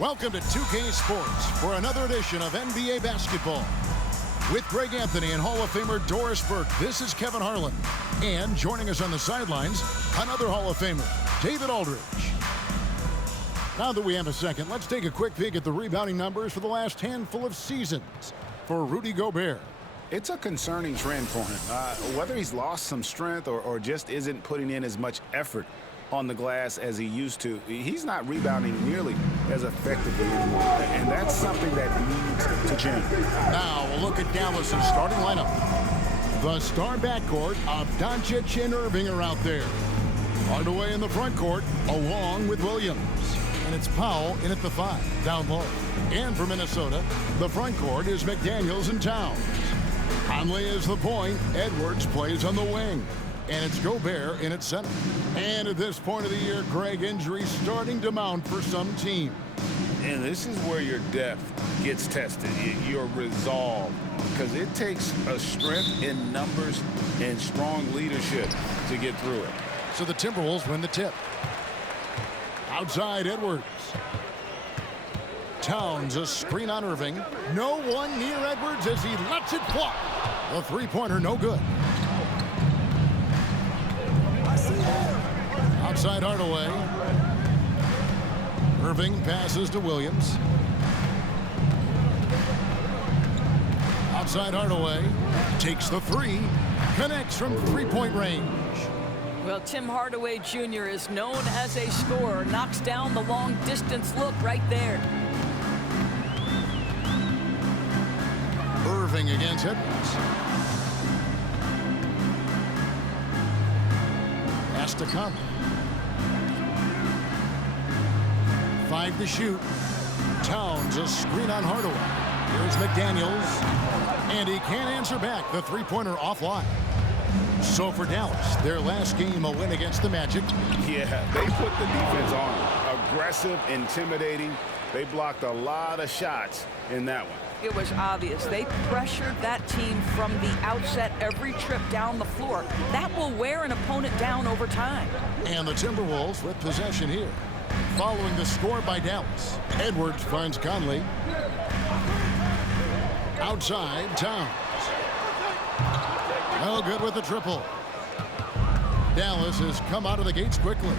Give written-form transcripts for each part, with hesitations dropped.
Welcome to 2K Sports for another edition of NBA basketball. With Greg Anthony and Hall of Famer Doris Burke, this is Kevin Harlan. And joining us on the sidelines, another Hall of Famer, David Aldridge. Now that we have a second, let's take a quick peek at the rebounding numbers for the last handful of seasons for Rudy Gobert. It's a concerning trend for him. Whether he's lost some strength or just isn't putting in as much effort on the glass as he used to, he's not rebounding nearly as effectively anymore. And that's something that needs to change. Now we'll look at Dallas' starting lineup. The star backcourt of Doncic and Irving are out there. Hardaway in the front court, along with Williams. And it's Powell in at the 5, down low. And for Minnesota, the front court is McDaniels and Towns. Conley is the point. Edwards plays on the wing. And it's Gobert in at center. And at this point of the year, Greg, injury starting to mount for some teams. And this is where your depth gets tested, your resolve. Because it takes a strength in numbers and strong leadership to get through it. So the Timberwolves win the tip. Outside Edwards. Towns, a screen on Irving. No one near Edwards as he lets it fly. The three-pointer, no good. Outside Hardaway. Irving passes to Williams. Outside Hardaway. Takes the three. Connects from three-point range. Well, Tim Hardaway Jr. is known as a scorer. Knocks down the long-distance look right there. Irving against Edwards. Has to come. 5 to shoot. Towns, a screen on Hardaway. Here's McDaniels. And he can't answer back. The three-pointer offline. So for Dallas, their last game, a win against the Magic. Yeah, they put the defense on. Aggressive, intimidating. They blocked a lot of shots in that one. It was obvious. They pressured that team from the outset every trip down the floor. That will wear an opponent down over time. And the Timberwolves with possession here. Following the score by Dallas. Edwards finds Conley. Outside, Towns. Well, good with the triple. Dallas has come out of the gates quickly.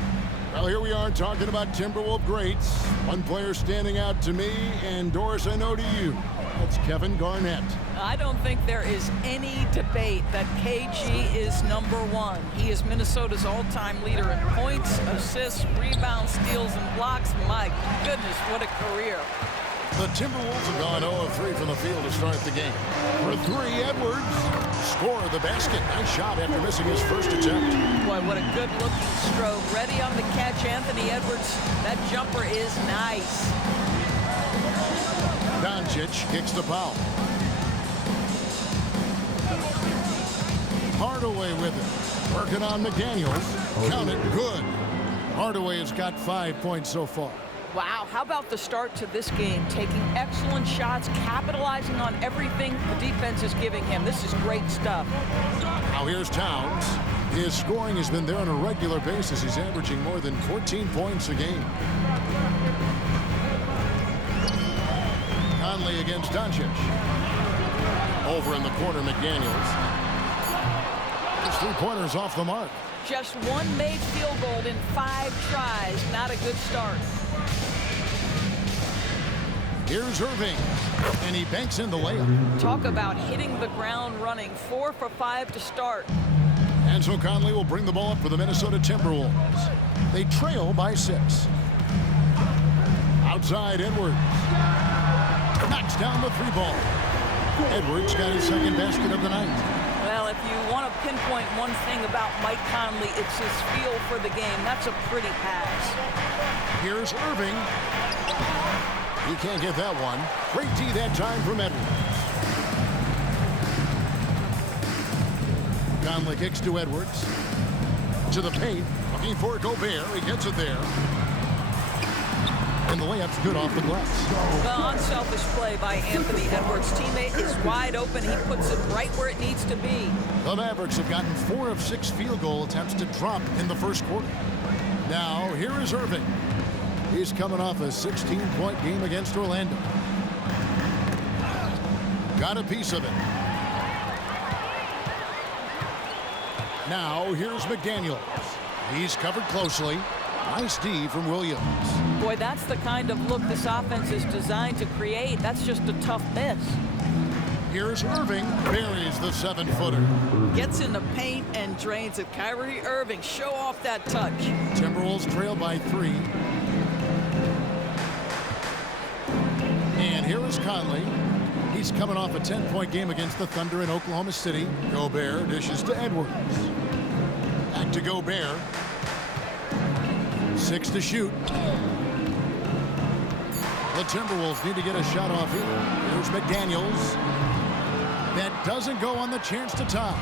Well, here we are talking about Timberwolves greats. One player standing out to me, and Doris, I know to you. That's Kevin Garnett. I don't think there is any debate that KG is #1. He is Minnesota's all-time leader in points, assists, rebounds, steals, and blocks. My goodness, what a career. The Timberwolves have gone 0 of 3 from the field to start the game. For 3, Edwards score the basket. Nice shot after missing his first attempt. Boy, what a good-looking stroke. Ready on the catch, Anthony Edwards. That jumper is nice. Doncic kicks to Powell. Hardaway with it. Working on McDaniels. Count it, good. Hardaway has got 5 points so far. Wow, how about the start to this game? Taking excellent shots, capitalizing on everything the defense is giving him. This is great stuff. Now here's Towns. His scoring has been there on a regular basis. He's averaging more than 14 points a game. Conley against Doncic. Over in the corner, McDaniels. His three-pointer's off the mark. Just one made field goal in 5 tries. Not a good start. Here's Irving, and he banks in the layup. Talk about hitting the ground running. 4 for 5 to start. And so Conley will bring the ball up for the Minnesota Timberwolves. They trail by 6. Outside Edwards. Knocks down the 3-ball. Edwards got his second basket of the night. Well, if you want to pinpoint one thing about Mike Conley, it's his feel for the game. That's a pretty pass. Here's Irving. He can't get that one. Great D that time from Edwards. Conley kicks to Edwards. To the paint. Looking for Gobert. He gets it there. And the layup's good off the glass. Well, unselfish play by Anthony Edwards. Teammate is wide open. He puts it right where it needs to be. The Mavericks have gotten 4 of 6 field goal attempts to drop in the first quarter. Now, here is Irving. He's coming off a 16-point game against Orlando. Got a piece of it. Now here's McDaniels. He's covered closely. Nice D from Williams. Boy, that's the kind of look this offense is designed to create. That's just a tough miss. Here's Irving. Buries the 7-footer. Gets in the paint and drains it. Kyrie Irving, show off that touch. Timberwolves trail by 3. And here is Conley. He's coming off a 10-point game against the Thunder in Oklahoma City. Gobert dishes to Edwards. Back to Gobert. 6 to shoot. The Timberwolves need to get a shot off here. Here's McDaniels. That doesn't go on the chance to tie.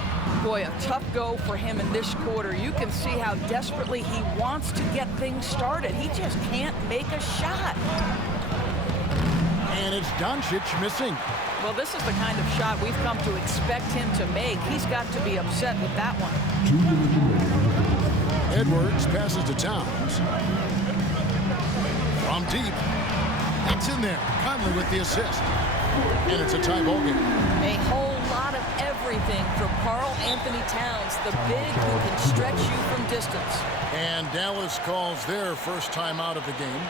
Boy, a tough go for him in this quarter. You can see how desperately he wants to get things started. He just can't make a shot. And it's Doncic missing. Well, this is the kind of shot we've come to expect him to make. He's got to be upset with that one. Edwards passes to Towns. From deep. That's in there. Conley with the assist. And it's a tie ball game. A whole lot of everything from Karl Anthony Towns, the big who can stretch you from distance. And Dallas calls their first time out of the game.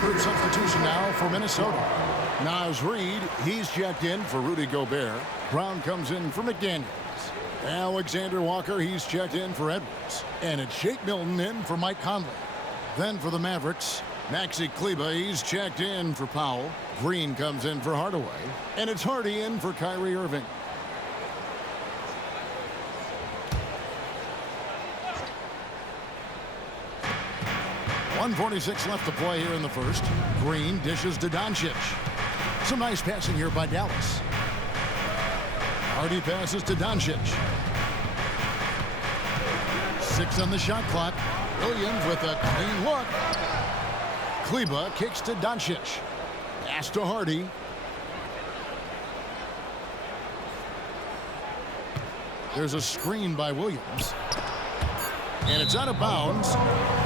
Group substitution now for Minnesota. Naz Reid, he's checked in for Rudy Gobert. Brown comes in for McDaniels. Alexander Walker, he's checked in for Edwards. And it's Shake Milton in for Mike Conley. Then for the Mavericks, Maxi Kleber, he's checked in for Powell. Green comes in for Hardaway. And it's Hardy in for Kyrie Irving. .146 left to play here in the first. Green dishes to Doncic. Some nice passing here by Dallas. Hardy passes to Doncic. 6 on the shot clock. Williams with a clean look. Kleber kicks to Doncic. Pass to Hardy. There's a screen by Williams. And it's out of bounds.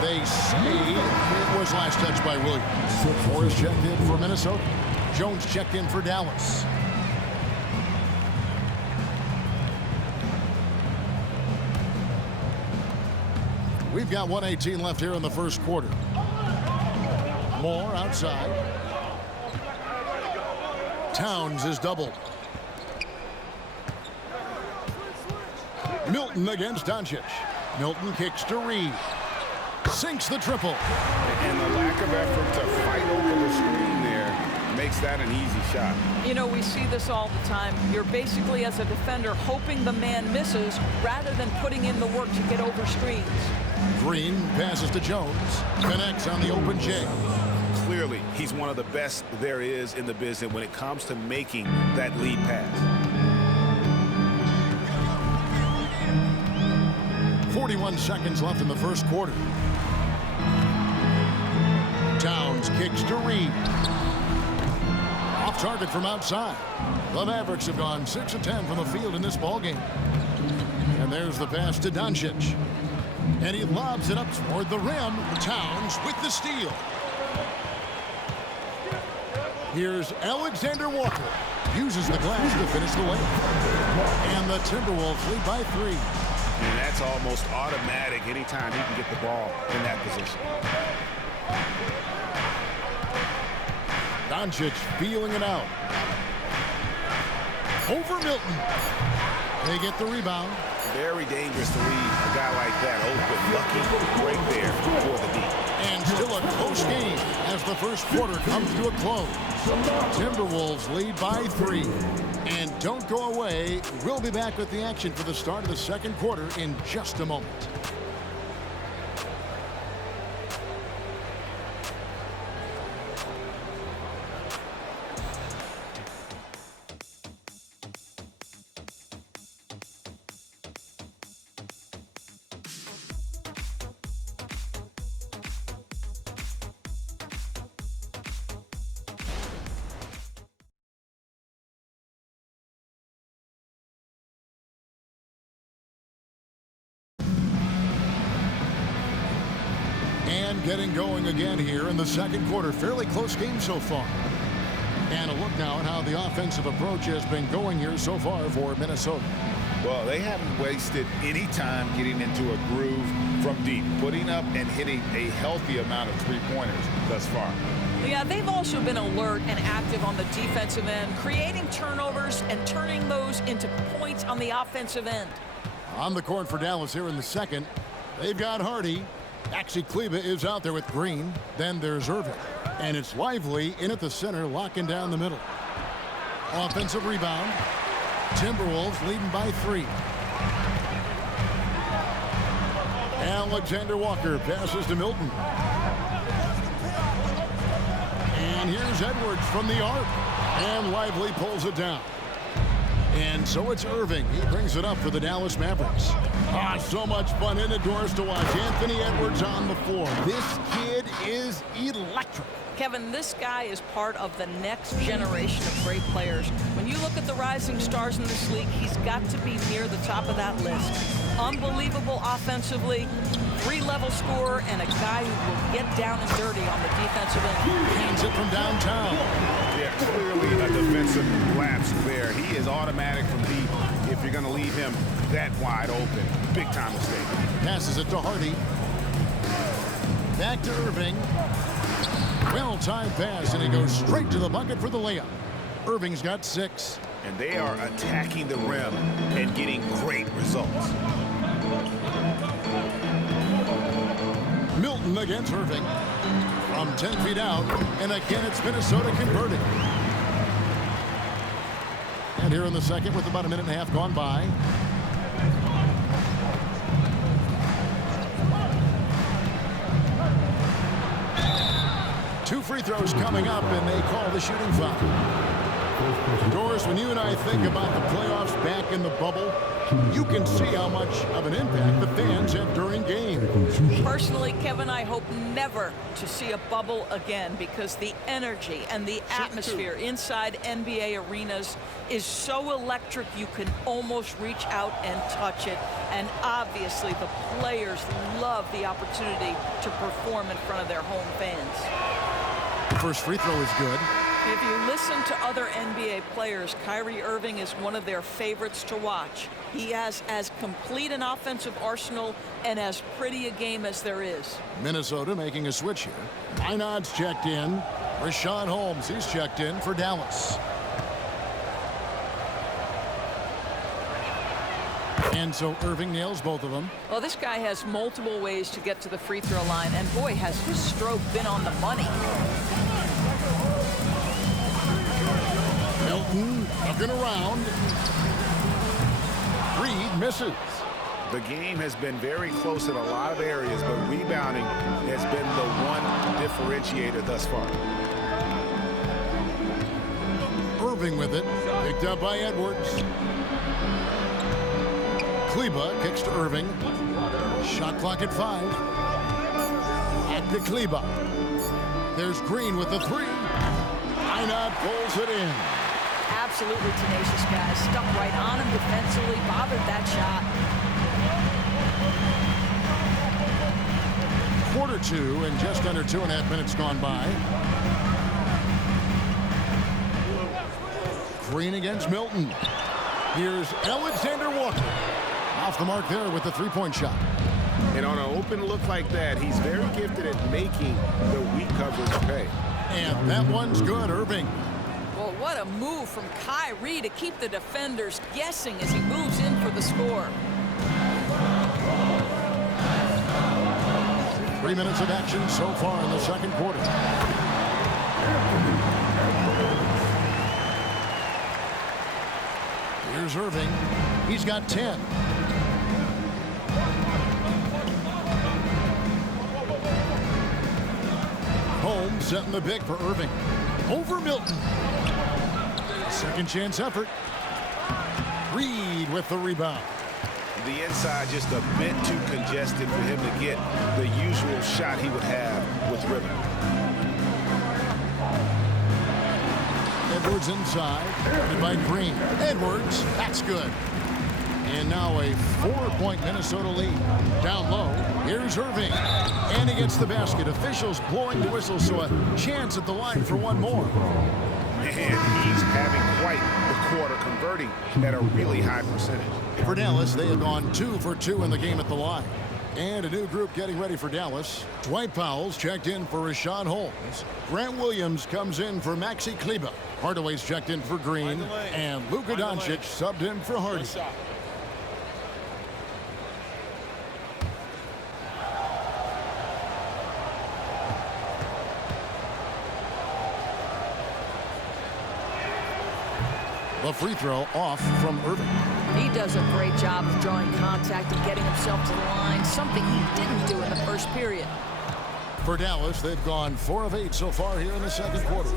They say it was last touch by Williams. Morris checked in for Minnesota. Jones checked in for Dallas. We've got 1:18 left here in the first quarter. Moore outside. Towns is doubled. Milton against Doncic. Milton kicks to Reid. Sinks the triple. And the lack of effort to fight over the screen there makes that an easy shot. You know, we see this all the time. You're basically, as a defender, hoping the man misses rather than putting in the work to get over screens. Green passes to Jones. Connects on the open J. Clearly, he's one of the best there is in the business when it comes to making that lead pass. 41 seconds left in the first quarter. Towns kicks to Reid. Off target from outside. The Mavericks have gone 6 of 10 from the field in this ballgame. And there's the pass to Doncic. And he lobs it up toward the rim. Towns with the steal. Here's Alexander Walker. Uses the glass to finish the layup. And the Timberwolves lead by 3. And that's almost automatic anytime he can get the ball in that position. Doncic feeling it out. Over Milton. They get the rebound. Very dangerous to leave a guy like that open. Lucky break there for the deep. And still a close game as the first quarter comes to a close. Timberwolves lead by 3. And don't go away. We'll be back with the action for the start of the second quarter in just a moment. And getting going again here in the second quarter. Fairly close game so far. And a look now at how the offensive approach has been going here so far for Minnesota. Well, they haven't wasted any time getting into a groove from deep, putting up and hitting a healthy amount of three-pointers thus far. Yeah, they've also been alert and active on the defensive end, creating turnovers and turning those into points on the offensive end. On the court for Dallas here in the second, they've got Hardy. Maxi Kleber is out there with Green. Then there's Irving. And it's Lively in at the center, locking down the middle. Offensive rebound. Timberwolves leading by 3. Alexander Walker passes to Milton. And here's Edwards from the arc. And Lively pulls it down. And so it's Irving. He brings it up for the Dallas Mavericks. So much fun indoors to watch. Anthony Edwards on the floor. This kid is electric. Kevin, this guy is part of the next generation of great players. When you look at the rising stars in this league, he's got to be near the top of that list. Unbelievable offensively, 3-level scorer, and a guy who will get down and dirty on the defensive end. Hands it from downtown. Yeah, clearly a defensive lapse there. He is automatic from deep if you're going to leave him that wide open. Big time mistake. Passes it to Hardy. Back to Irving. Well-timed pass, and he goes straight to the bucket for the layup. Irving's got 6. And they are attacking the rim and getting great results. Milton against Irving. From 10 feet out, and again it's Minnesota converting. And here in the second with about a minute and a half gone by. Two free throws coming up, and they call the shooting foul. Doris, when you and I think about the playoffs back in the bubble, you can see how much of an impact the fans have during games. Personally, Kevin, I hope never to see a bubble again because the energy and the atmosphere inside NBA arenas is so electric you can almost reach out and touch it. And obviously, the players love the opportunity to perform in front of their home fans. The first free throw is good. If you listen to other NBA players, Kyrie Irving is one of their favorites to watch. He has as complete an offensive arsenal and as pretty a game as there is. Minnesota making a switch here. Minod's checked in. Rashawn Holmes, he's checked in for Dallas. And so Irving nails both of them. Well, this guy has multiple ways to get to the free throw line, and boy, has his stroke been on the money. Milton looking around. Reed misses. The game has been very close in a lot of areas, but rebounding has been the one differentiator thus far. Irving with it. Picked up by Edwards. Kleber kicks to Irving. Shot clock at 5. At the Kleber. There's Green with the 3. Minod pulls it in. Absolutely tenacious guy. Stuck right on him defensively. Bothered that shot. for 2 in just under 2.5 minutes gone by. Green against Milton. Here's Alexander Walker. Off the mark there with the three-point shot. And on an open look like that, he's very gifted at making the weak coverage pay. And that one's good, Irving. Well, what a move from Kyrie to keep the defenders guessing as he moves in for the score. 3 minutes of action so far in the second quarter. Here's Irving. He's got 10. Holmes setting the big for Irving. Over Milton. Second chance effort. Reed with the rebound. The inside just a bit too congested for him to get the usual shot he would have with rhythm. Edwards inside, guarded by Green. Edwards, that's good. And now a 4-point Minnesota lead. Down low, here's Irving. And he gets the basket. Officials blowing the whistle, so a chance at the line for one more. And he's having quite the quarter, converting at a really high percentage. For Dallas, they have gone 2 for 2 in the game at the line. And a new group getting ready for Dallas. Dwight Powell's checked in for Richaun Holmes. Grant Williams comes in for Maxi Kleber. Hardaway's checked in for Green. And Luka Doncic subbed in for Hardy. The free throw off from Irving. He does a great job of drawing contact and getting himself to the line, something he didn't do in the first period. For Dallas, they've gone 4 of 8 so far here in the second quarter.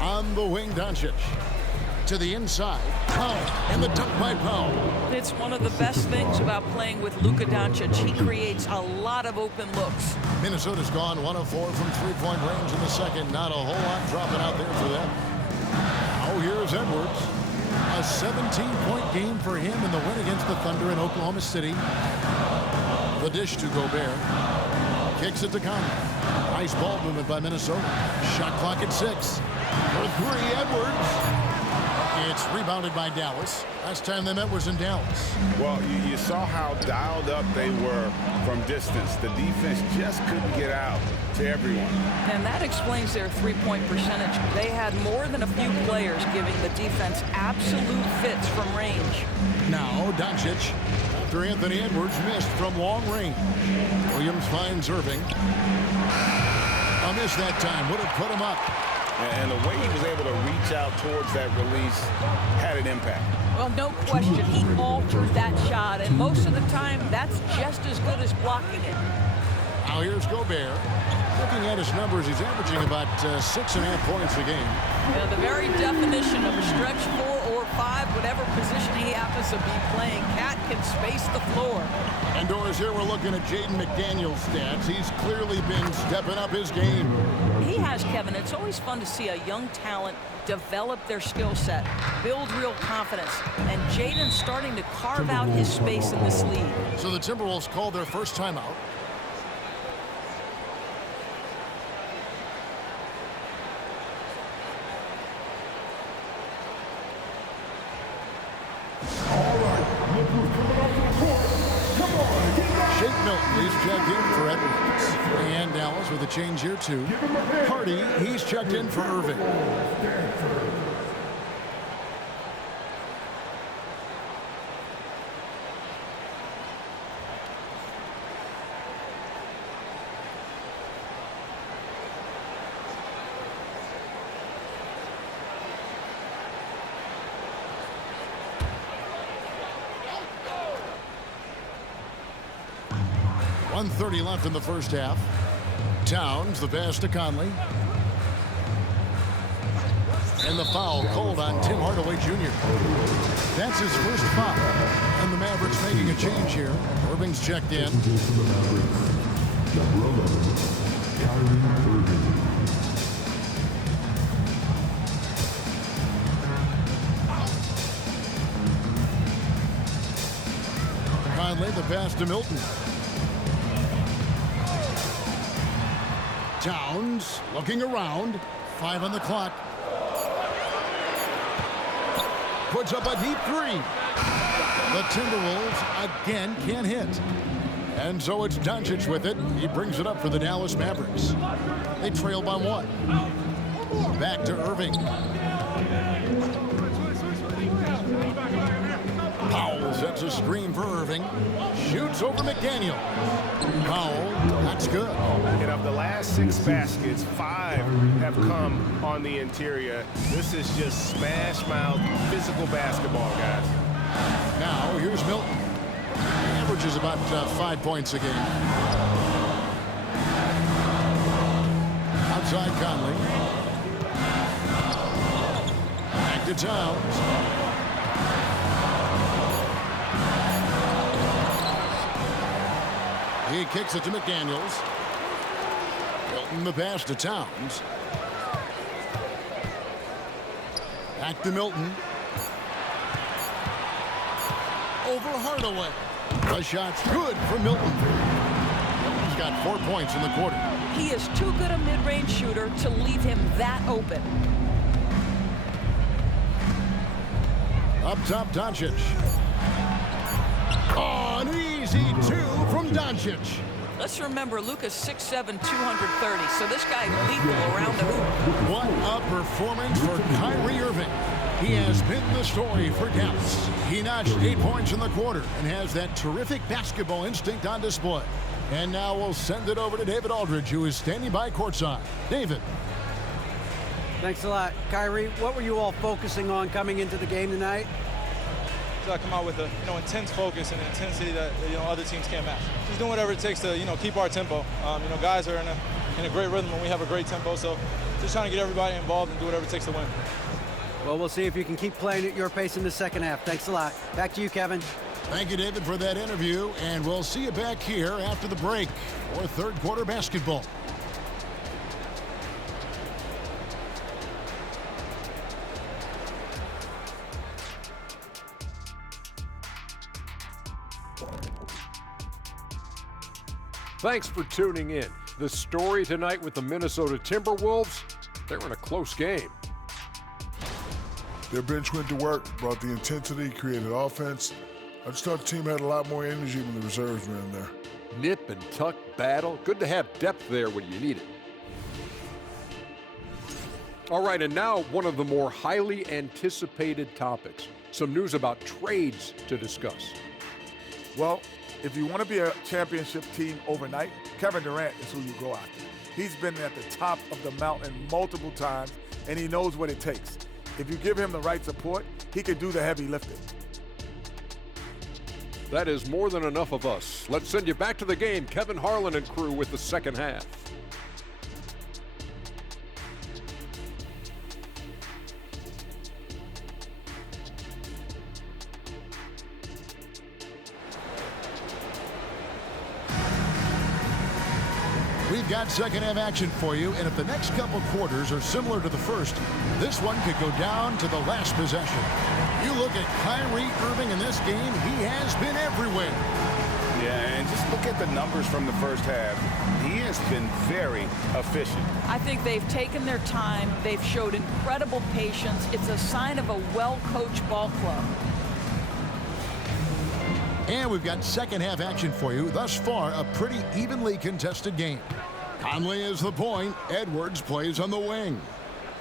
On the wing, Doncic. To the inside. Powell, and the dunk by Powell. It's one of the best things about playing with Luka Doncic. He creates a lot of open looks. Minnesota's gone 1 of 4 from three-point range in the second. Not a whole lot dropping out there for them. Now here's Edwards. A 17-point game for him in the win against the Thunder in Oklahoma City. The dish to Gobert. Kicks it to Conley. Nice ball movement by Minnesota. Shot clock at 6. For 3, Edwards. It's rebounded by Dallas. Last time they met was in Dallas. Well, you saw how dialed up they were from distance. The defense just couldn't get out to everyone. And that explains their three-point percentage. They had more than a few players giving the defense absolute fits from range. Now Doncic, after Anthony Edwards missed from long range. Williams finds Irving. A miss that time would have put him up. And the way he was able to reach out towards that release had an impact. Well, no question, he altered that shot, and most of the time, that's just as good as blocking it. Now here's Gobert. Looking at his numbers, he's averaging about 6.5 points a game. You know, the very definition of a stretch 4 or 5, whatever position he happens to be playing, Cat can space the floor. And Doris, here we're looking at Jaden McDaniel's stats. He's clearly been stepping up his game. He has, Kevin. It's always fun to see a young talent develop their skill set, build real confidence, and Jaden's starting to carve out his space in this league. So the Timberwolves call their first timeout. Shake Milton, he's checked in for Edwards. And Dallas with a change here too. Hardy, he's checked in for Irving. .130 left in the first half. Towns, the pass to Conley. And the foul called on Tim Hardaway Jr. That's his first foul. And the Mavericks making a change here. Irving's checked in. Conley, the pass to Milton. Towns looking around. 5 on the clock. Puts up a deep three. The Timberwolves again can't hit. And so it's Doncic with it. He brings it up for the Dallas Mavericks. They trail by 1. Back to Irving. Powell sets a screen for Irving. Shoots over McDaniel. Powell, that's good. And of the last 6 baskets, 5 have come on the interior. This is just smash mouth physical basketball, guys. Now here's Milton. Averages about 5 points a game. Outside Conley. Back to Towns. He kicks it to McDaniels. Milton the pass to Towns. Back to Milton. Over Hardaway. The shot's good for Milton. Milton's got 4 points in the quarter. He is too good a mid-range shooter to leave him that open. Up top, Doncic. Oh, an easy 2 from Doncic. Let's remember, Luka's 6'7", 230, so this guy lethal around the hoop. What a performance for Kyrie Irving. He has been the story for Dallas. He notched 8 points in the quarter and has that terrific basketball instinct on display. And now we'll send it over to David Aldridge, who is standing by courtside. David. Thanks a lot. Kyrie, what were you all focusing on coming into the game tonight? So I come out with a intense focus and intensity that other teams can't match. Just doing whatever it takes to keep our tempo. Guys are in a great rhythm and we have a great tempo. So just trying to get everybody involved and do whatever it takes to win. Well, we'll see if you can keep playing at your pace in the second half. Thanks a lot. Back to you, Kevin. Thank you, David, for that interview, and we'll see you back here after the break for third quarter basketball. Thanks for tuning in. The story tonight with the Minnesota Timberwolves, they're in a close game. Their bench went to work, brought the intensity, created offense. I just thought the team had a lot more energy when the reserves were in there. Nip and tuck battle. Good to have depth there when you need it. All right, and now one of the more highly anticipated topics. Some news about trades to discuss. Well, if you want to be a championship team overnight, Kevin Durant is who you go after. He's been at the top of the mountain multiple times, and he knows what it takes. If you give him the right support, he can do the heavy lifting. That is more than enough of us. Let's send you back to the game. Kevin Harlan and crew with the second half. We've got second half action for you, and if the next couple quarters are similar to the first, this one could go down to the last possession. You look at Kyrie Irving in this game, he has been everywhere. Yeah, and just look at the numbers from the first half. He has been very efficient. I think they've taken their time. They've showed incredible patience. It's a sign of a well-coached ball club. And we've got second half action for you. Thus far, a pretty evenly contested game. Conley is the point. Edwards plays on the wing.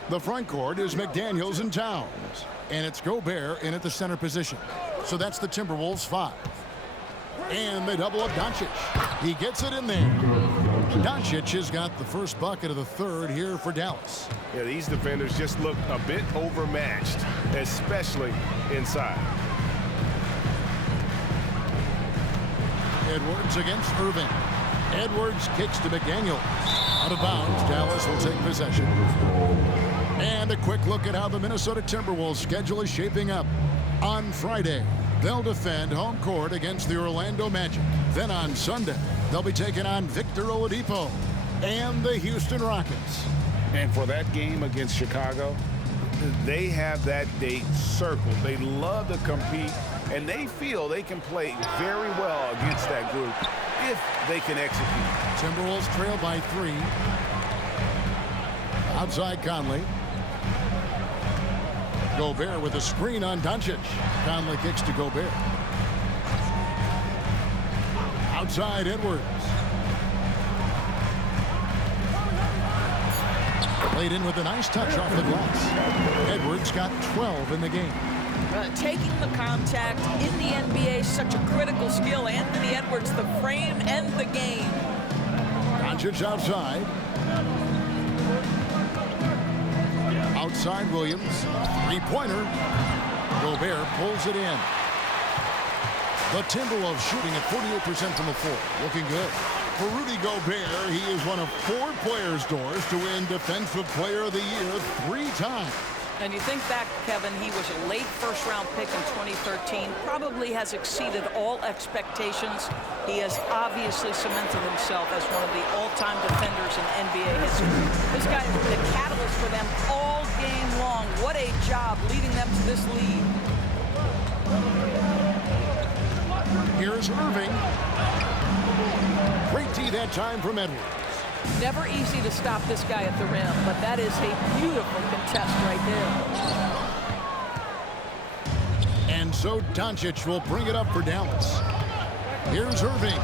The front court is McDaniels and Towns. And it's Gobert in at the center position. So that's the Timberwolves 5. And they double up Doncic. He gets it in there. Doncic has got the first bucket of the third here for Dallas. Yeah, these defenders just look a bit overmatched, especially inside. Edwards against Irving. Edwards kicks to McDaniel. Out of bounds, Dallas will take possession. And a quick look at how the Minnesota Timberwolves schedule is shaping up. On Friday, they'll defend home court against the Orlando Magic. Then on Sunday, they'll be taking on Victor Oladipo and the Houston Rockets. And for that game against Chicago, they have that date circled. They love to compete and they feel they can play very well against that group if they can execute. Timberwolves trail by 3. Outside Conley. Gobert with a screen on Doncic. Conley kicks to Gobert. Outside Edwards. Laid in with a nice touch off the glass. Edwards got 12 in the game. Taking the contact in the NBA is such a critical skill. Anthony Edwards, the frame and the game. Doncic outside. Outside Williams. Three-pointer. Gobert pulls it in. The Timberwolves shooting at 48% from the floor. Looking good. For Rudy Gobert, he is one of 4 players, Doris, to win Defensive Player of the Year 3 times. And you think back, Kevin, he was a late first-round pick in 2013. Probably has exceeded all expectations. He has obviously cemented himself as one of the all-time defenders in NBA history. This guy has been a catalyst for them all game long. What a job leading them to this lead. Here's Irving. Great D that time from Edwards. Never easy to stop this guy at the rim, but that is a beautiful contest right there. And so Doncic will bring it up for Dallas. Here's Irving.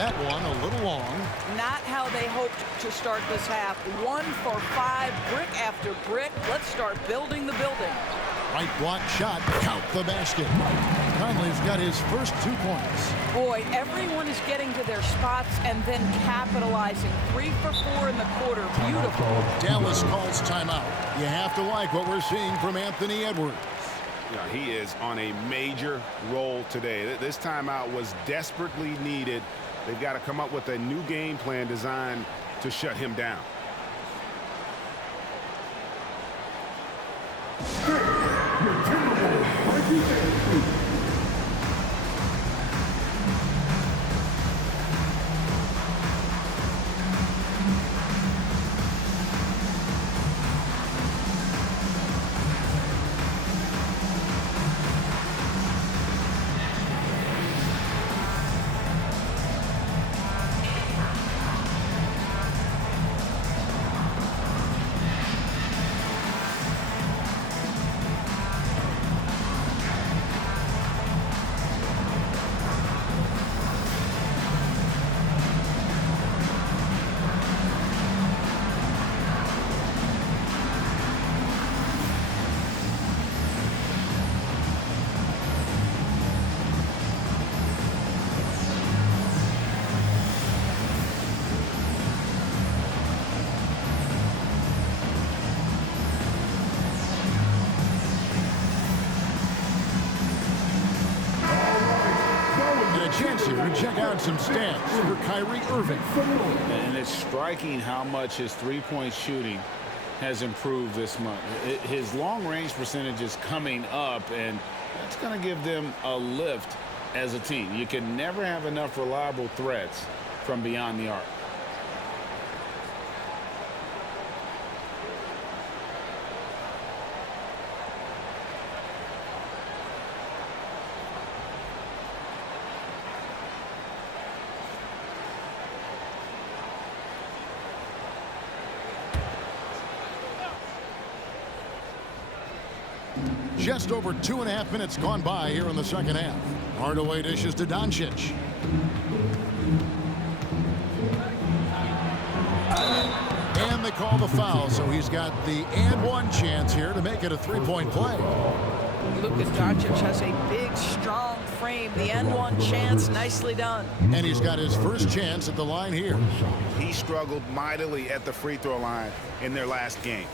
That one a little long. Not how they hoped to start this half. 1 for 5, brick after brick. Let's start building the building. Right block shot. Count the basket. Conley's got his first 2 points. Boy, everyone is getting to their spots and then capitalizing. 3 for 4 in the quarter. Beautiful. Dallas calls timeout. You have to like what we're seeing from Anthony Edwards. Yeah, he is on a major roll today. This timeout was desperately needed. They've got to come up with a new game plan designed to shut him down. Chance here to check out some stats for Kyrie Irving. And it's striking how much his three-point shooting has improved this month. His long-range percentage is coming up, and that's going to give them a lift as a team. You can never have enough reliable threats from beyond the arc. Just over 2.5 minutes gone by here in the second half. Hardaway dishes to Doncic. And they call the foul, so he's got the and one chance here to make it a three-point play. Luka Doncic has a big, strong frame. The and one chance, nicely done. And he's got his first chance at the line here. He struggled mightily at the free throw line in their last game.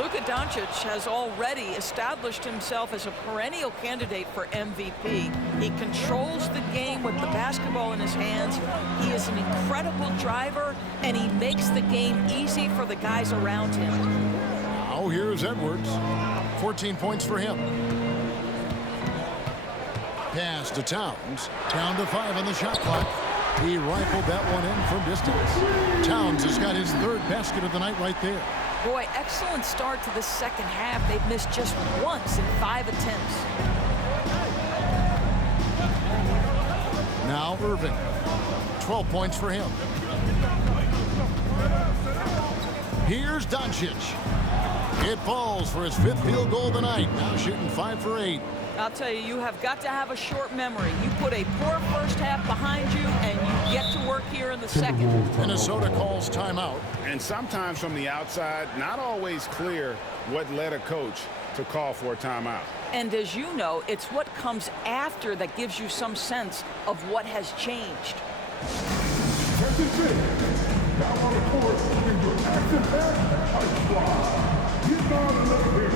Luka Doncic has already established himself as a perennial candidate for MVP. He controls the game with the basketball in his hands. He is an incredible driver, and he makes the game easy for the guys around him. Now here's Edwards. 14 points for him. Pass to Towns. Down to 5 on the shot clock. He rifled that one in from distance. Towns has got his 3rd basket of the night right there. Boy, excellent start to the second half. They've missed just once in 5 attempts. Now Irving. 12 points for him. Here's Doncic. It falls for his 5th field goal of the night. Now shooting 5 for 8. I'll tell you, you have got to have a short memory. You put a poor first half behind you, and you get to work here in the second. Minnesota calls timeout. And sometimes from the outside, not always clear what led a coach to call for a timeout. And as you know, it's what comes after that gives you some sense of what has changed. Now on the court, in your action-packed Ice Squad. Get on another here.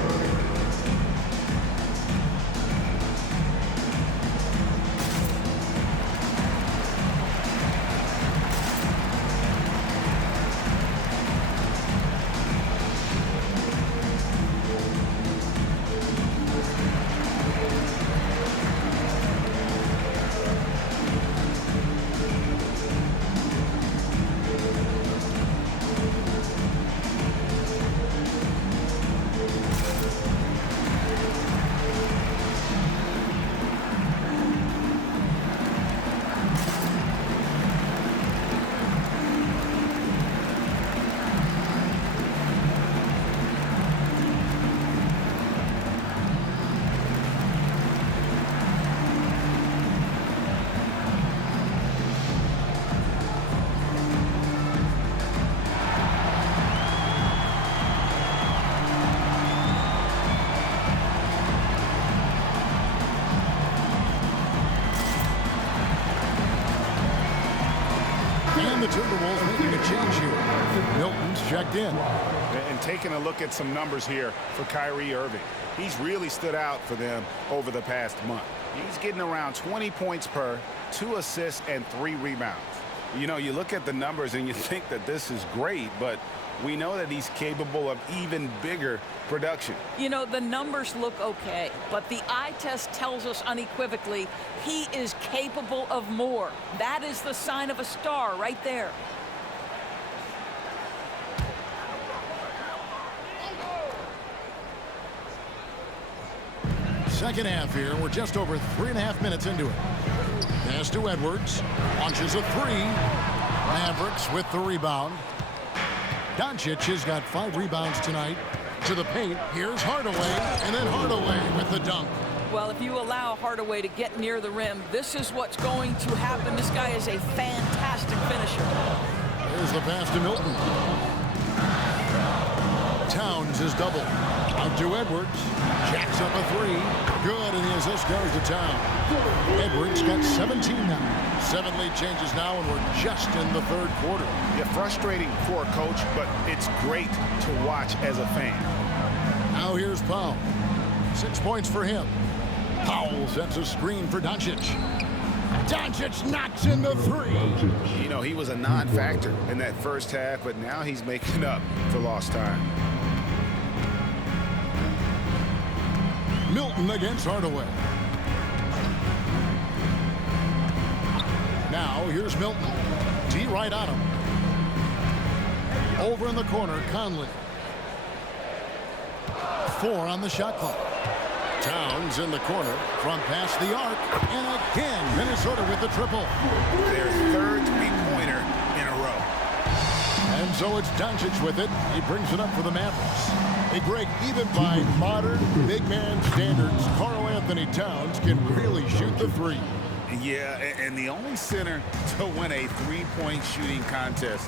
The Timberwolves making a change here. Milton's checked in. And taking a look at some numbers here for Kyrie Irving. He's really stood out for them over the past month. He's getting around 20 points per, 2 assists, and 3 rebounds. You know, you look at the numbers and you think that this is great, but we know that he's capable of even bigger production. You know, the numbers look okay, but the eye test tells us unequivocally he is capable of more. That is the sign of a star right there. Second half here. We're just over 3.5 minutes into it. Pass to Edwards. Launches a 3. Mavericks with the rebound. Doncic has got 5 rebounds tonight. To the paint. Here's Hardaway. And then Hardaway with the dunk. Well, if you allow Hardaway to get near the rim, this is what's going to happen. This guy is a fantastic finisher. Here's the pass to Milton. Towns is double. Out to Edwards. Jacks up a 3. Good, and the assist goes to Towns. Edwards got 17 now. 7 lead changes now, and we're just in the 3rd quarter. Yeah, frustrating for a coach, but it's great to watch as a fan. Now here's Powell. 6 points for him. Powell sets a screen for Doncic. Doncic knocks in the 3. You know, he was a non-factor in that first half, but now he's making up for lost time. Milton against Hardaway. Now here's Milton. D right on him. Over in the corner, Conley. 4 on the shot clock. Towns in the corner, front past the arc, and again Minnesota with the triple. Their 3rd three-pointer in a row. And so it's Doncic with it. He brings it up for the Mavericks. Hey, Greg, even by modern big man standards, Karl Anthony Towns can really shoot the 3. Yeah, and the only center to win a 3-point shooting contest.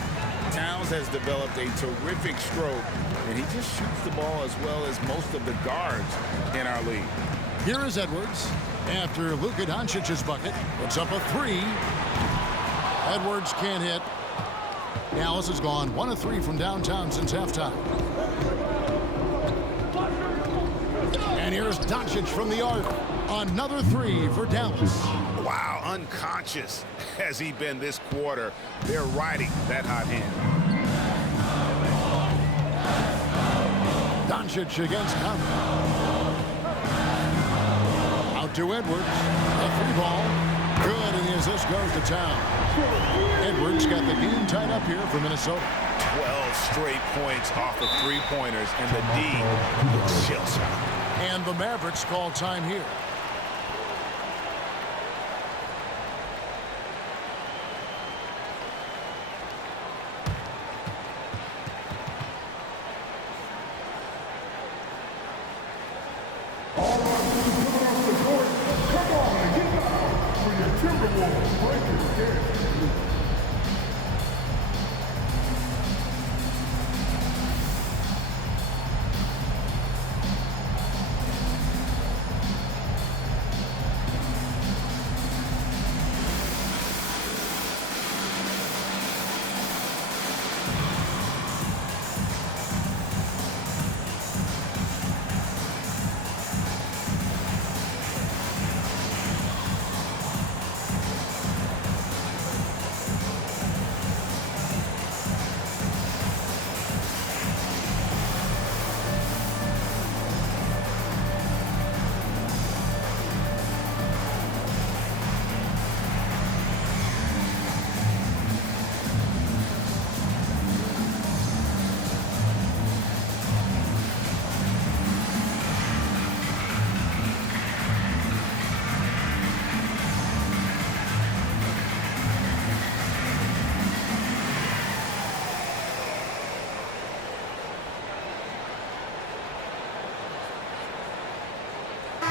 Towns has developed a terrific stroke, and he just shoots the ball as well as most of the guards in our league. Here is Edwards. After Luka Doncic's bucket, puts up a 3. Edwards can't hit. Dallas has gone 1 of 3 from downtown since halftime. And here's Doncic from the arc. Another three for Dallas. Wow, unconscious has he been this quarter. They're riding that hot hand. Doncic against Conley. Out to Edwards. A free ball. Good, and the assist goes to town. Edwards got the game tied up here for Minnesota. 12 straight points off of three-pointers, and the D looks shell-shocked. And the Mavericks call time here. All right, coming off the court. Come on and get down for your Timberwolves Breakers game.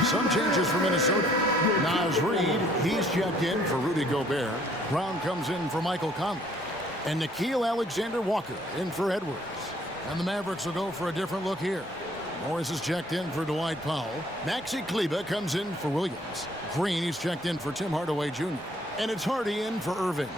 Some changes for Minnesota. Naz Reid, he's checked in for Rudy Gobert. Brown comes in for Michael Conley. And Nickeil Alexander-Walker in for Edwards. And the Mavericks will go for a different look here. Morris is checked in for Dwight Powell. Maxi Kleber comes in for Williams. Green, he's checked in for Tim Hardaway Jr. And it's Hardy in for Irving.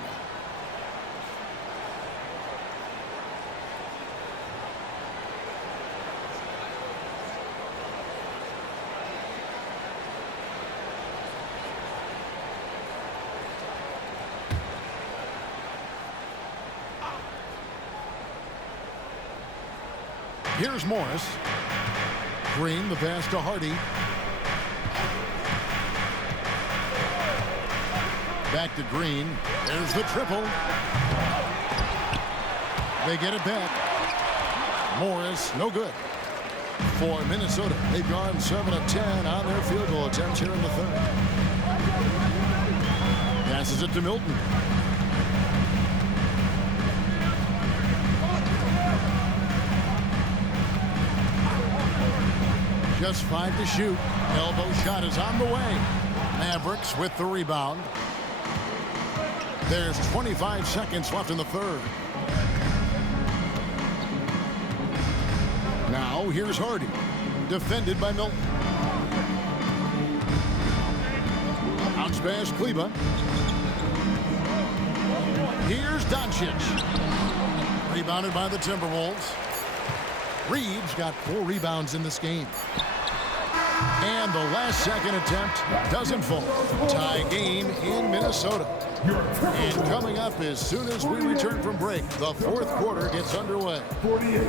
Here's Morris. Green, the pass to Hardy. Back to Green. There's the triple. They get it back. Morris, no good. For Minnesota, they've gone 7 of 10 on their field goal attempts here in the third. Passes it to Milton. Just 5 to shoot. Elbow shot is on the way. Mavericks with the rebound. There's 25 seconds left in the third. Now here's Hardy. Defended by Milton. Bounce pass Kleber. Here's Doncic. Rebounded by the Timberwolves. Reeves got 4 rebounds in this game. And the last second attempt doesn't fall. Tie game in Minnesota. And coming up as soon as we return from break, the fourth quarter gets underway. 48.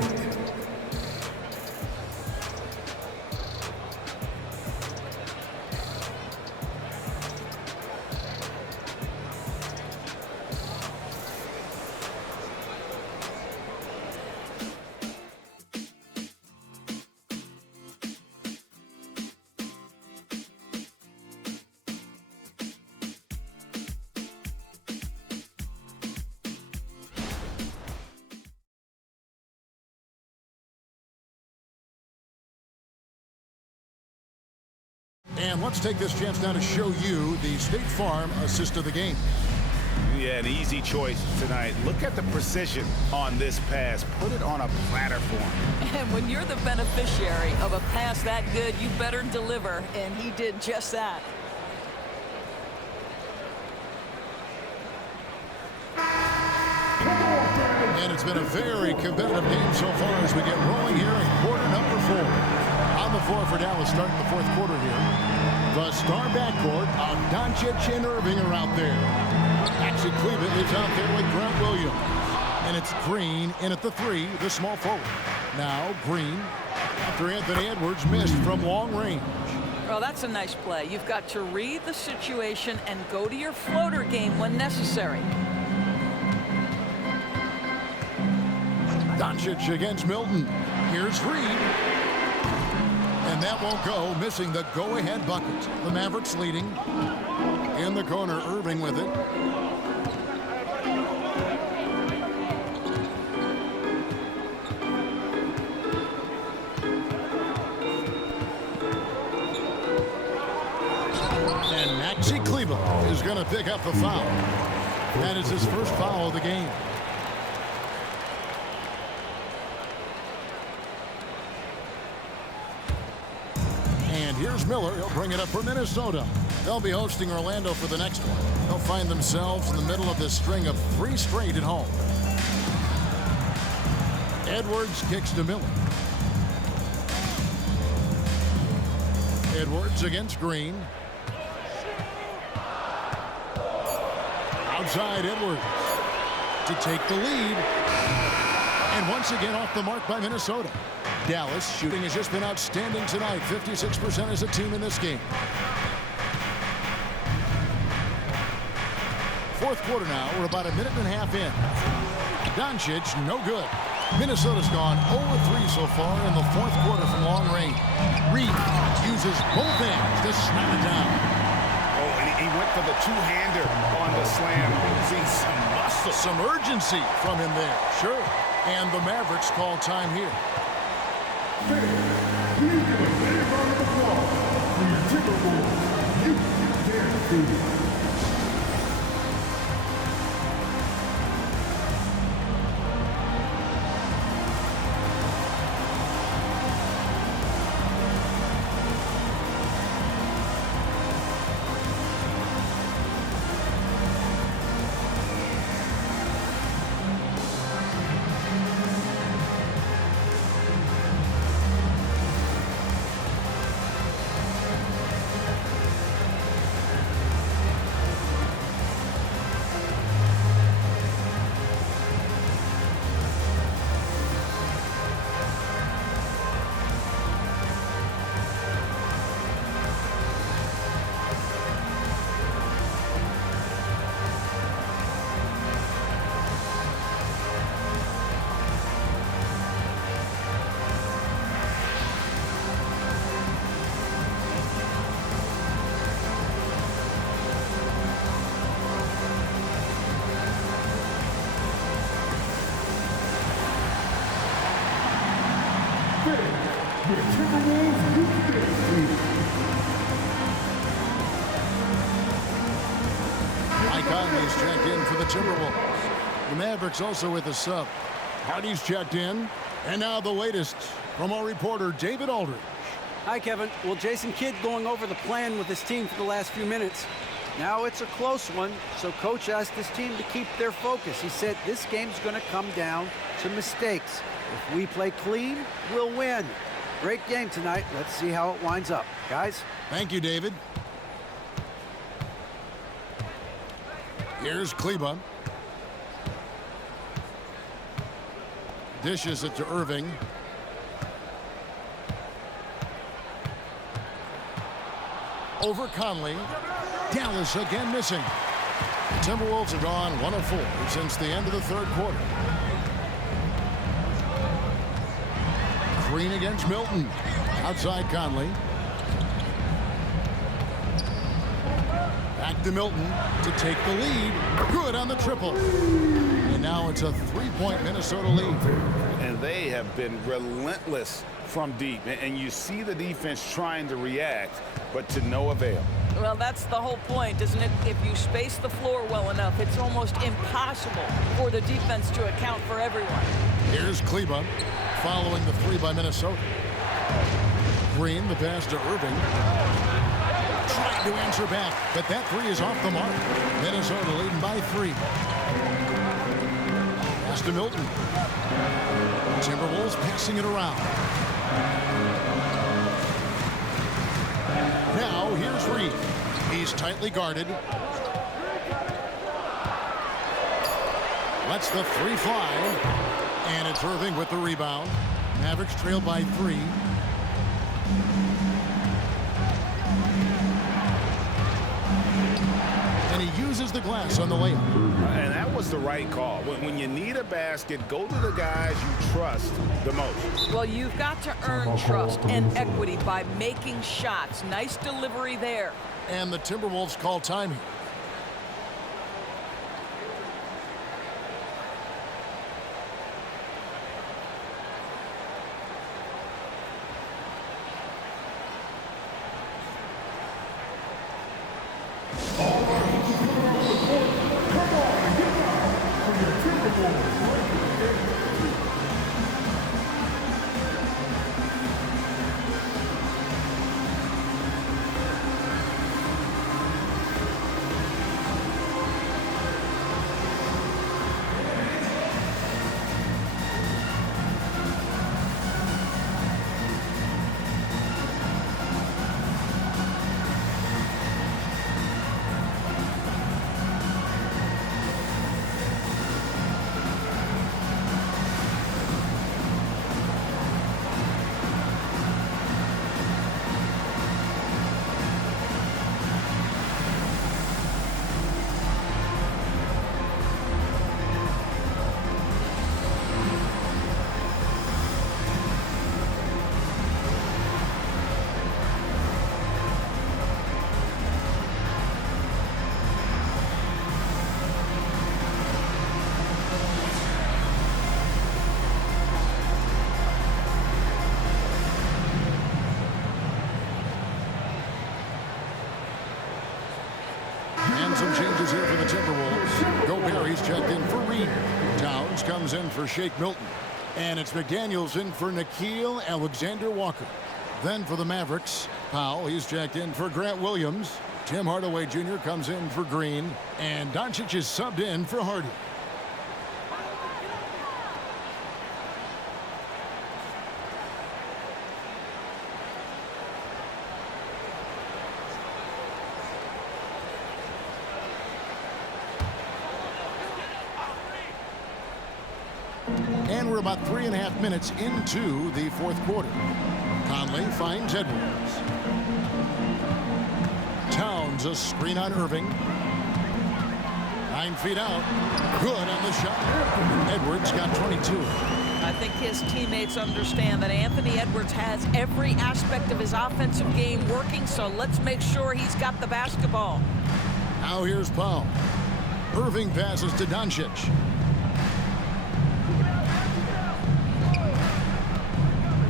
And let's take this chance now to show you the State Farm assist of the game. Yeah, an easy choice tonight. Look at the precision on this pass. Put it on a platter for him. And when you're the beneficiary of a pass that good, you better deliver, and he did just that. And it's been a very competitive game so far as we get rolling here in quarter number 4. On the floor for Dallas. Dallas starting the fourth quarter here. The star backcourt of Doncic and Irving are out there. Maxi Kleber is out there with Grant Williams. And it's Green in at the 3, the small forward. Now Green, after Anthony Edwards missed from long range. Well, that's a nice play. You've got to read the situation and go to your floater game when necessary. Doncic against Milton. Here's Reed. And that won't go, missing the go-ahead bucket. The Mavericks leading. In the corner, Irving with it. And Maxi Kleber is going to pick up the foul. That is his first foul of the game. And here's Miller. He'll bring it up for Minnesota. They'll be hosting Orlando for the next one. They'll find themselves in the middle of this string of 3 straight at home. Edwards kicks to Miller. Edwards against Green. Outside Edwards to take the lead. And once again off the mark by Minnesota. Dallas shooting has just been outstanding tonight. 56% as a team in this game. Fourth quarter now. We're about a minute and a half in. Doncic, no good. Minnesota's gone 0-3 so far in the fourth quarter from long range. Reed uses both hands to snap it down. Oh, and he went for the two-hander on the slam. See some muscle. Some urgency from him there. Sure. And the Mavericks call time here. Please give a big round of applause for your Timberwolves. You can do it. Mike Conley's checked in for the Timberwolves. The Mavericks also with a sub. Hardy's checked in. And now the latest from our reporter, David Aldridge. Hi, Kevin. Well, Jason Kidd going over the plan with his team for the last few minutes. Now it's a close one, so Coach asked his team to keep their focus. He said this game's going to come down to mistakes. If we play clean, we'll win. Great game tonight. Let's see how it winds up. Guys? Thank you, David. Here's Kleber. Dishes it to Irving. Over Conley. Dallas again missing. The Timberwolves have gone 1 of 4 since the end of the third quarter. Green against Milton. Outside Conley. Back to Milton to take the lead. Good on the triple. And now it's a 3-point Minnesota lead. And they have been relentless from deep. And you see the defense trying to react, but to no avail. Well, that's the whole point, isn't it? If you space the floor well enough, it's almost impossible for the defense to account for everyone. Here's Kleber following the 3 by Minnesota. Green, the pass to Irving. Trying to answer back, but that 3 is off the mark. Minnesota leading by 3. Pass to Milton. Timberwolves passing it around. now here's Reed. He's tightly guarded. Lets the three fly. And it's Irving with the rebound. Mavericks trail by 3. And he uses the glass on the layup. And that was the right call. When you need a basket, go to the guys you trust the most. Well, you've got to earn trust and equity by making shots. Nice delivery there. And the Timberwolves call time here. Some changes here for the Timberwolves. Gobert checked in for Reed. Towns comes in for Shake Milton. And it's McDaniels in for Nickeil Alexander-Walker. Then for the Mavericks, Powell, he's checked in for Grant Williams. Tim Hardaway Jr. comes in for Green. And Doncic is subbed in for Hardy. And we're about 3.5 minutes into the fourth quarter. Conley finds Edwards. Towns a screen on Irving. 9 feet out. Good on the shot. Edwards got 22. I think his teammates understand that Anthony Edwards has every aspect of his offensive game working, so let's make sure he's got the basketball. Now here's Powell. Irving passes to Doncic.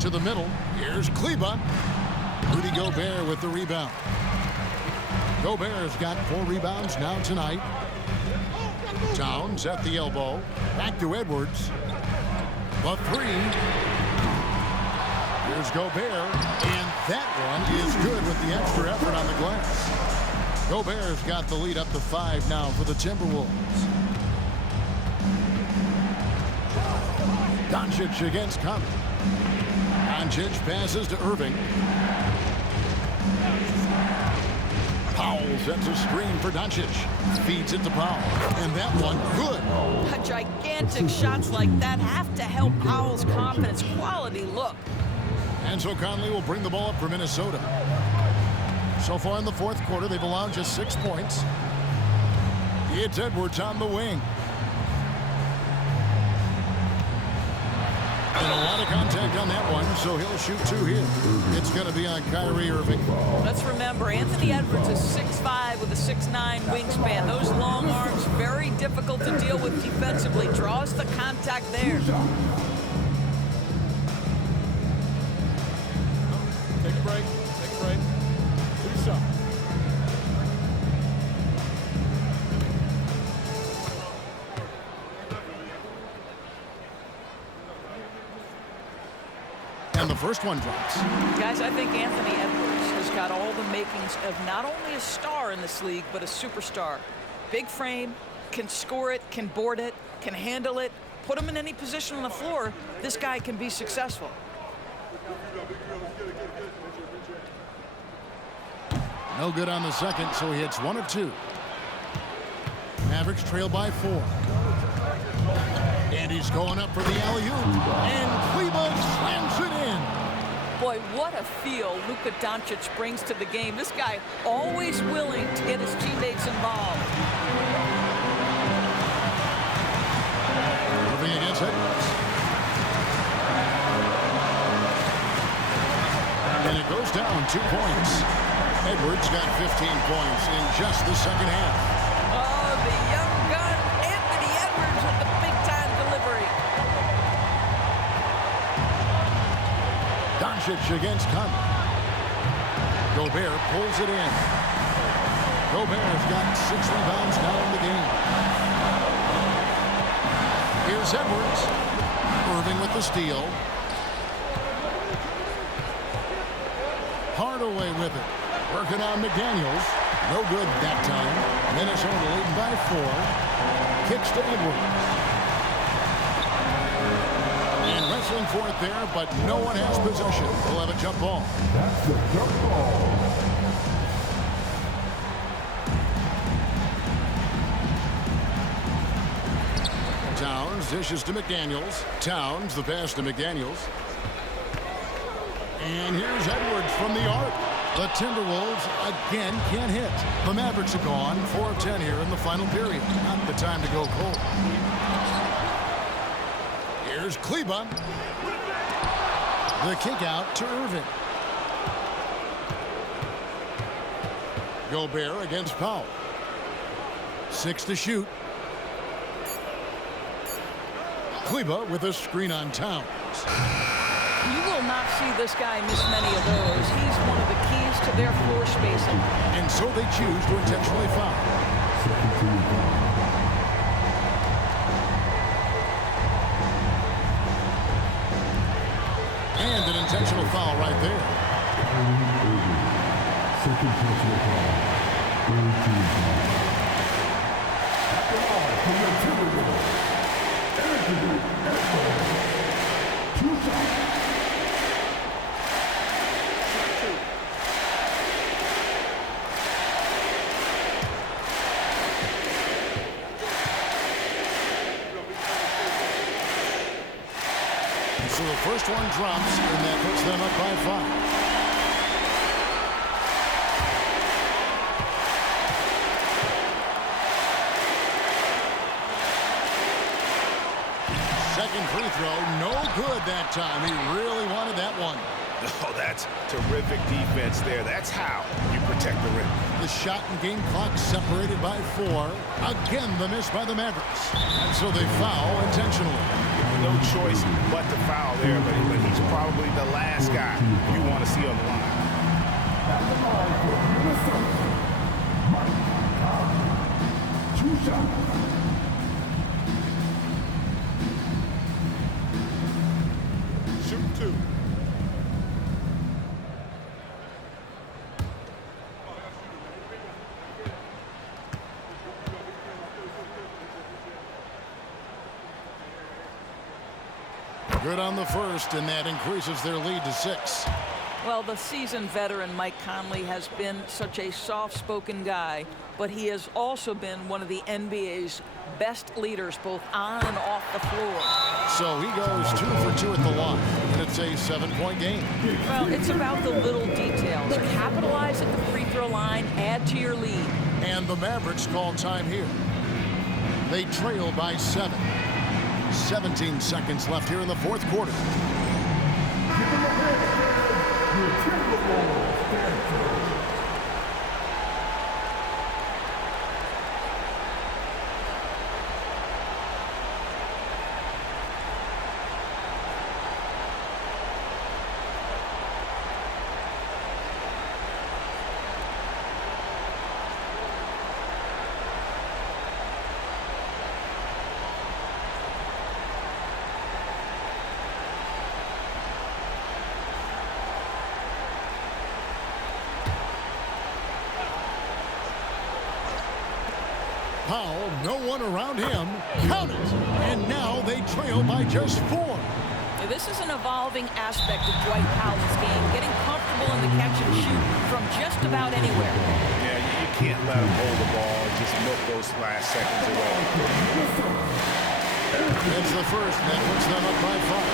To the middle. Here's Kleba. Rudy Gobert with the rebound. Gobert's got 4 rebounds now tonight. Towns at the elbow. Back to Edwards. The 3. Here's Gobert. And that one is good with the extra effort on the glass. Gobert's got the lead up to 5 now for the Timberwolves. Doncic against Conley. Doncic passes to Irving. Powell sets a screen for Doncic. Feeds it to Powell. And that one, good. Gigantic shots like that have to help Powell's confidence. Quality look. And so Conley will bring the ball up for Minnesota. So far in the fourth quarter, they've allowed just 6 points. It's Edwards on the wing. And a lot of contact on that one, so he'll shoot 2 here. It's going to be on Kyrie Irving. Let's remember, Anthony Edwards is 6'5" with a 6'9" wingspan. Those long arms, very difficult to deal with defensively. Draws the contact there. Take a break. Take a break. Do something. And the first one drops. Guys, I think Anthony Edwards has got all the makings of not only a star in this league, but a superstar. Big frame, can score it, can board it, can handle it. Put him in any position on the floor, this guy can be successful. No good on the second, so he hits 1 of 2. Mavericks trail by 4. And he's going up for the alley-oop. And Kleber slams it in. Boy, what a feel Luka Doncic brings to the game. This guy always willing to get his teammates involved. Moving against Edwards. And it goes down 2 points. Edwards got 15 points in just the second half. Oh, the young gun, Anthony Edwards with the big-time delivery. Doncic against Conley. Gobert pulls it in. Gobert's got 6 rebounds now in the game. Here's Edwards. Irving with the steal. Hardaway with it. Working on McDaniels. No good that time. Minnesota leading by 4. Kicks to Edwards. And wrestling for it there, but no one has possession. We'll have a jump ball. That's the jump ball. Towns dishes to McDaniels. Towns, the pass to McDaniels. And here's Edwards from the arc. The Timberwolves again can't hit. The Mavericks are gone. 4 of 10 here in the final period. Not the time to go cold. Here's Kleber. The kick out to Irving. Gobert against Powell. 6 to shoot. Kleber with a screen on Towns. You will not see this guy miss many of those. He's one of the keys to their floor spacing. And so they choose to intentionally foul. Second team foul. And an intentional foul right there. Second personal foul. Third team foul. At the line from the Timberwolves, Anthony Edwards. 2 shots. So the first one drops, and that puts them up by 5. Second free throw, no good that time. He really wanted that one. Oh, that's terrific defense there. That's how you protect the rim. The shot and game clock separated by 4. Again, the miss by the Mavericks. And so they foul intentionally. No choice but to foul there, but he's probably the last guy you want to see on the line. At the line for Minnesota, Mike Conley. 2 shots. Shoot 2. Good on the first, and that increases their lead to 6. Well, the seasoned veteran Mike Conley has been such a soft-spoken guy, but he has also been one of the NBA's best leaders, both on and off the floor. So he goes 2 for 2 at the line, and it's a 7-point game. Well, it's about the little details. Capitalize at the free throw line, add to your lead. And the Mavericks call time here. They trail by 7. 17 seconds left here in the fourth quarter. Give him a hand. Your Timberwolves stand for. Powell, no one around him. Count it! And now they trail by just 4. This is an evolving aspect of Dwight Powell's game, getting comfortable in the catch and shoot from just about anywhere. Yeah, you can't let him hold the ball and just milk those last seconds away. It's the first, and that puts them up by 5.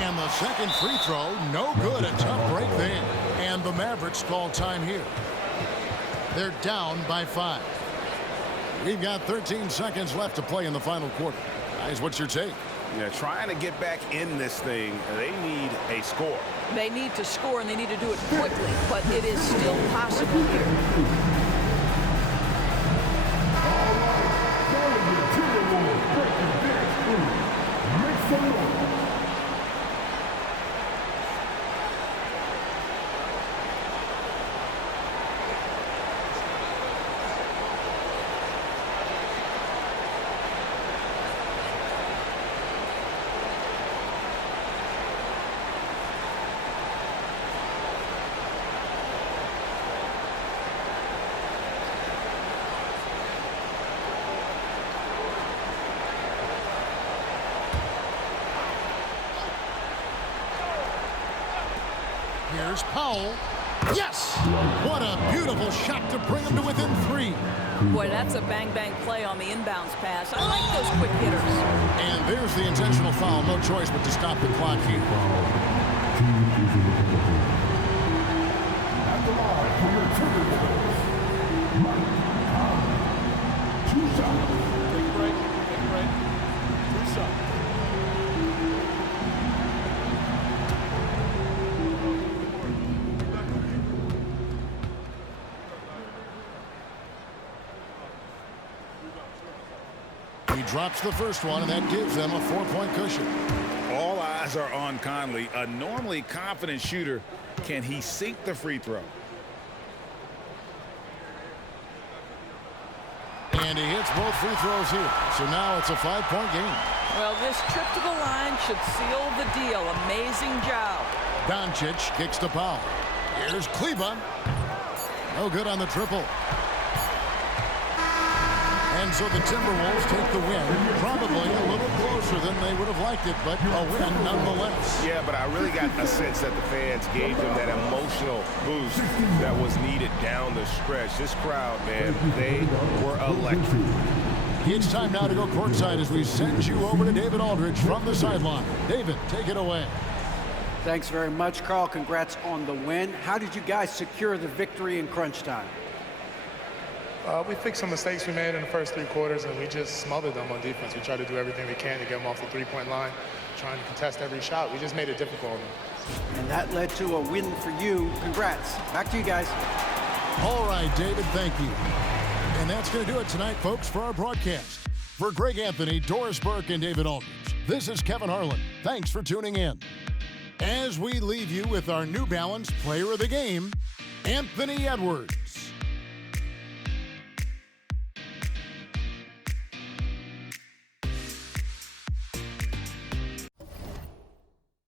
And the second free throw, no good. A tough break there. And the Mavericks call time here. They're down by 5. We've got 13 seconds left to play in the final quarter. Guys, what's your take? Yeah, trying to get back in this thing, they need a score. They need to score, and they need to do it quickly, but it is still possible here. Make some noise. Here's Powell. Yes! What a beautiful shot to bring him to within 3. Boy, that's a bang-bang play on the inbounds pass. I like those quick hitters. And there's the intentional foul. No choice but to stop the clock here. At the line for your Timberwolves, Mike Conley. 2 shots. Take a break. 2 shots. He drops the first one, and that gives them a 4-point cushion. All eyes are on Conley, a normally confident shooter. Can he sink the free throw? And he hits both free throws here. So now it's a 5-point game. Well, this trip to the line should seal the deal. Amazing job. Doncic kicks to Powell. Here's Kleba. No good on the triple. And so the Timberwolves take the win. Probably a little closer than they would have liked it, but a win nonetheless. Yeah, but I really got a sense that the fans gave them that emotional boost that was needed down the stretch. This crowd, man, they were electric. It's time now to go courtside as we send you over to David Aldridge from the sideline. David, take it away. Thanks very much, Carl. Congrats on the win. How did you guys secure the victory in crunch time? We fixed some mistakes we made in the first 3 quarters, and we just smothered them on defense. We tried to do everything we can to get them off the 3-point line, trying to contest every shot. We just made it difficult on them. And that led to a win for you. Congrats. Back to you guys. All right, David, thank you. And that's going to do it tonight, folks, for our broadcast. For Greg Anthony, Doris Burke, and David Aldridge, this is Kevin Harlan. Thanks for tuning in. As we leave you with our New Balance Player of the Game, Anthony Edwards.